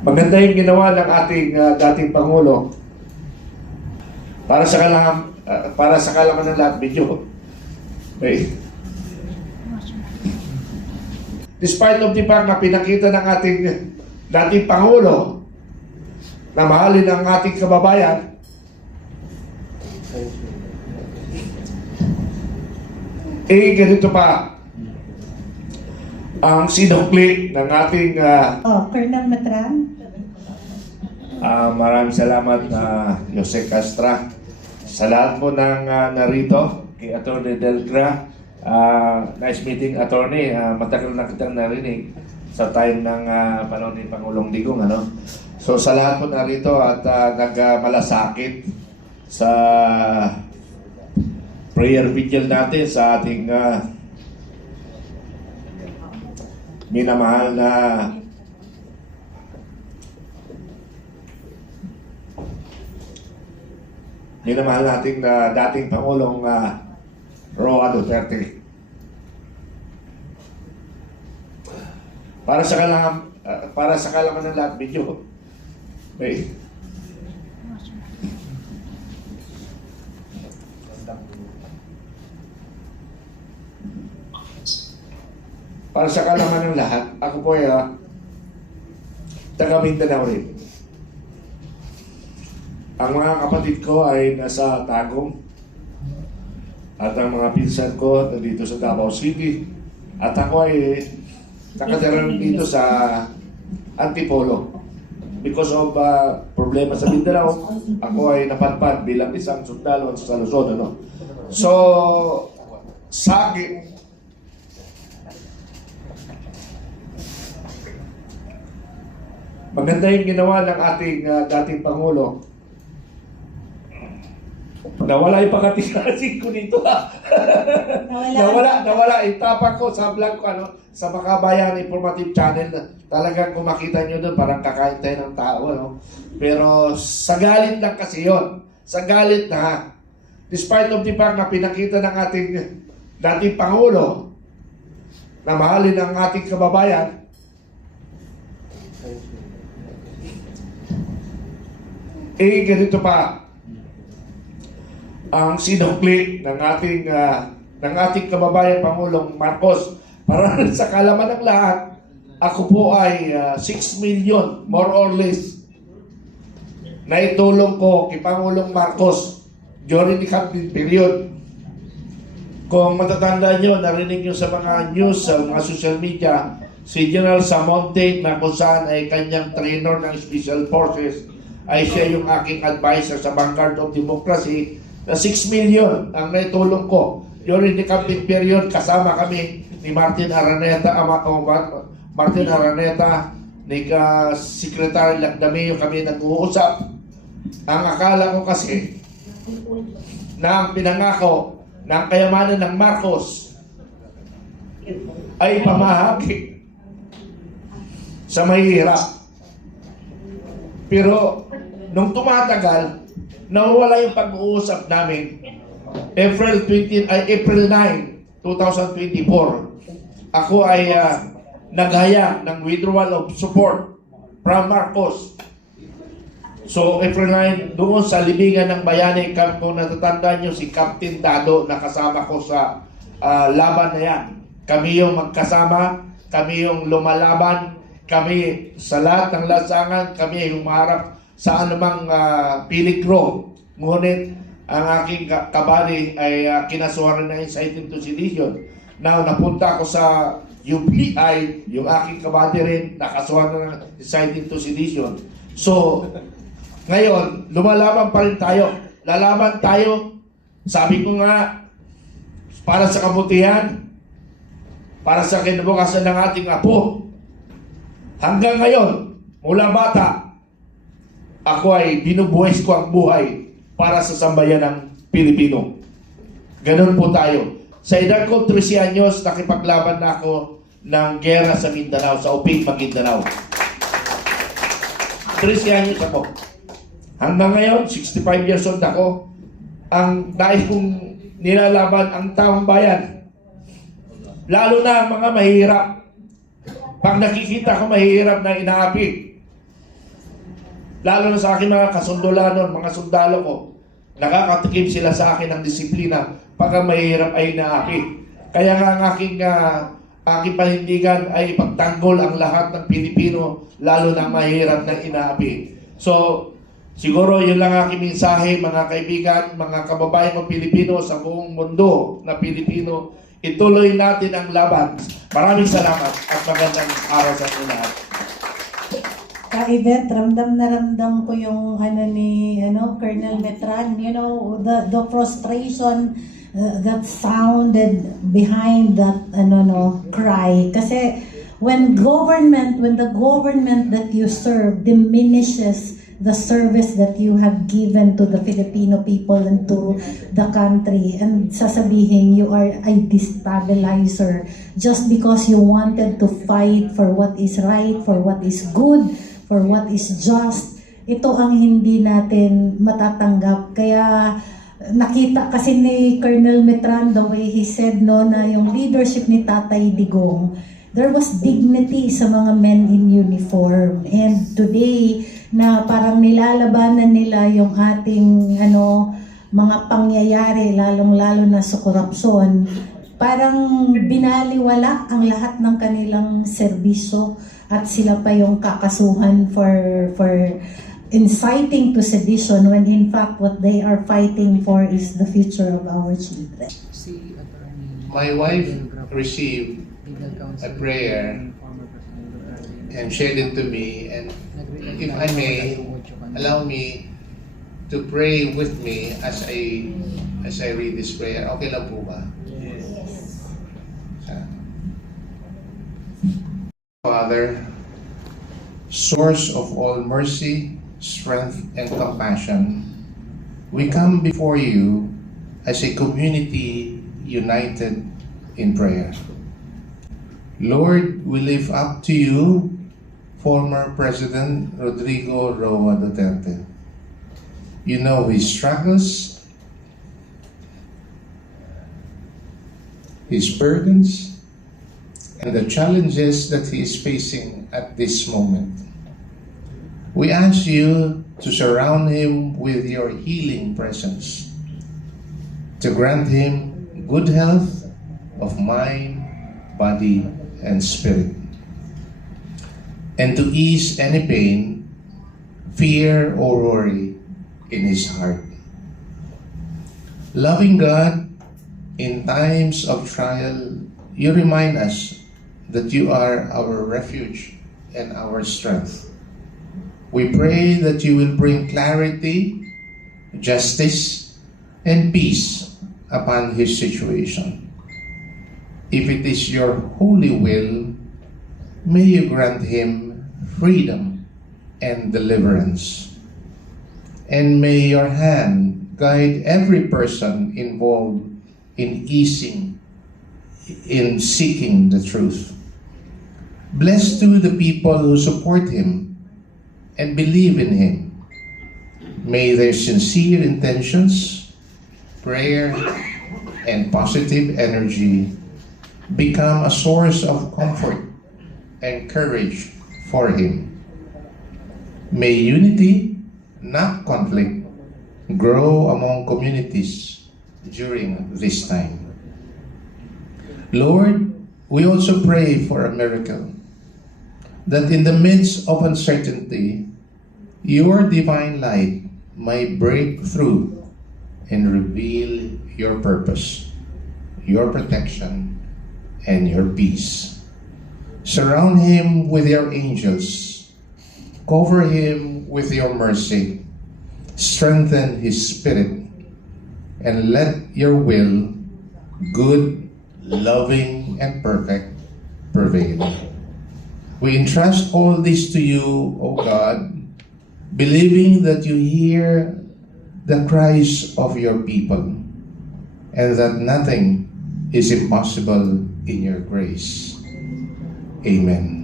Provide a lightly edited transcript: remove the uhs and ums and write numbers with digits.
Maganda yung ginawa ng ating dating Pangulo para sa kalangan ng lahat video. Okay. Despite of the fact na pinakita ng ating dating Pangulo na mahalin ang ating kababayan, ganito pa ang sinukli ng ating Colonel Matran. maraming salamat Jose Castra sa lahat po ng narito kay Attorney Delgra. Nice meeting, Attorney. Matagal na kitang narinig sa time ng panahon ni Pangulong Digong, ano? So sa lahat po narito at nagmalasakit sa prayer vigil natin sa ating minamahal na nating dating Pangulong Roa Duterte. Para sa kalangan ng lahat video. Okay. Para sa kaalaman ng lahat, ako po ay taga Mindanao rin. Ang mga kapatid ko ay nasa Tagum at ang mga pinsan ko dito sa Davao City at ako ay nakatira dito sa Antipolo. Because of problema sa Mindanao, ako ay napadpad bilang isang sundalo sa Luzon. Ano? So, sa akin, maganda yung ginawa ng ating dating Pangulo. Nawala yung pagkatikasin ko dito. Nawala. Itapak ko sa vlog ko, sa Makabayan Informative Channel. Talagang kung makita nyo doon, parang kakain tayo ng tao. Pero sa galit lang kasi yun. Sa galit na, despite of the fact na pinakita ng ating dating Pangulo na mahalin ang ating kababayan, ganito pa ang sinukli ng ating kababayan Pangulong Marcos. Para sa kalaman ng lahat, ako po ay 6 million more or less na itulong ko kay Pangulong Marcos during the campaign period. Kung matatandaan nyo, narinig nyo sa mga news, sa mga social media, si General Samonte na kung saan ay kanyang trainer ng Special Forces ay siya yung aking advisor sa Vanguard of Democracy, na 6 million ang naitulong ko during the campaign period. Kasama kami ni Martin Araneta, ni Secretary Lagdameo, kami nag-uusap. Ang akala ko kasi na ang pinangako ng kayamanan ng Marcos ay pamahagi sa mahihirap. Pero nung tumatagal, nawala yung pag-uusap namin. April 9, 2024, ako ay naghayag ng withdrawal of support from Marcos. So, April 9, doon sa libingan ng Bayani Camp, kung natatandaan nyo, si Captain Dado na kasama ko sa laban na yan. Kami yung magkasama, kami yung lumalaban, kami sa lahat ng lansangan, kami yung maharap sa anumang peligro. Ngunit ang aking kabali ay kinasuhan ng inciting to sedition. Now, napunta ako sa UPI, yung aking kabali rin, nakasuhan ng inciting to sedition. So, ngayon, lumalaban pa rin tayo. Lalaban tayo, sabi ko nga, para sa kabutihan, para sa kinabukasan ng ating apo. Hanggang ngayon, mula bata, ako ay binubuhis ko ang buhay para sa sambayan ng Pilipino. Ganun po tayo. Sa edad ko 13 anyos, nakipaglaban na ako ng gera sa Mindanao, sa Upig, Maguindanao. 13 anyos ako. Hanggang ngayon, 65 years old ako. Ang dahil kong nilalaban ang taong bayan. Lalo na ang mga mahirap. Pag nakikita ko mahirap na inaapi, Lalo na sa aking mga kasundulanon, mga sundalo ko. Nakakatikim sila sa akin ng disiplina pagka mahirap ay naapi. Kaya nga ang aking panindigan ay ipagtanggol ang lahat ng Pilipino, lalo na mahirap na inaapi. So, siguro yun lang aking mensahe, mga kaibigan, mga kababayan ng Pilipino sa buong mundo na Pilipino. Ituloy natin ang laban. Maraming salamat at magandang araw sa inyo lahat. Ka-Yvette, ramdam na ramdam ko yung Colonel Metran, the frustration that sounded behind that cry. Kasi when the government that you serve diminishes the service that you have given to the Filipino people and to the country, and sasabihin you are a destabilizer just because you wanted to fight for what is right, for what is good, for what is just. Ito ang hindi natin matatanggap. Kaya nakita kasi ni Colonel Metran, the way he said na yung leadership ni Tatay Digong, there was dignity sa mga men in uniform. And today, na parang nilalabanan nila yung ating mga pangyayari, lalong-lalo na sa korupsyon, parang binaliwala ang lahat ng kanilang serbisyo at sila pa yung kakasuhan for inciting to sedition, when in fact what they are fighting for is the future of our children. My wife received a prayer and shared it to me, and if I may, allow me to pray with me as I read this prayer. Okay lang po ba? Yes. Father, source of all mercy, strength, and compassion, we come before you as a community united in prayer. Lord, we lift up to you former President Rodrigo Roa Duterte. You know his struggles, his burdens, and the challenges that he is facing at this moment. We ask you to surround him with your healing presence, to grant him good health of mind, body, and spirit, and to ease any pain, fear, or worry in his heart. Loving God, in times of trial, you remind us that you are our refuge and our strength. We pray that you will bring clarity, justice, and peace upon his situation. If it is your holy will, may you grant him freedom and deliverance. And may your hand guide every person involved in seeking the truth. Bless too the people who support him and believe in him. May their sincere intentions, prayer, and positive energy become a source of comfort and courage for him. May unity, not conflict, grow among communities during this time. Lord, we also pray for a miracle, that in the midst of uncertainty, your divine light may break through and reveal your purpose, your protection, and your peace. Surround him with your angels. Cover him with your mercy. Strengthen his spirit. And let your will, good, loving, and perfect, prevail. We entrust all this to you, O God, believing that you hear the cries of your people and that nothing is impossible in your grace. Amen.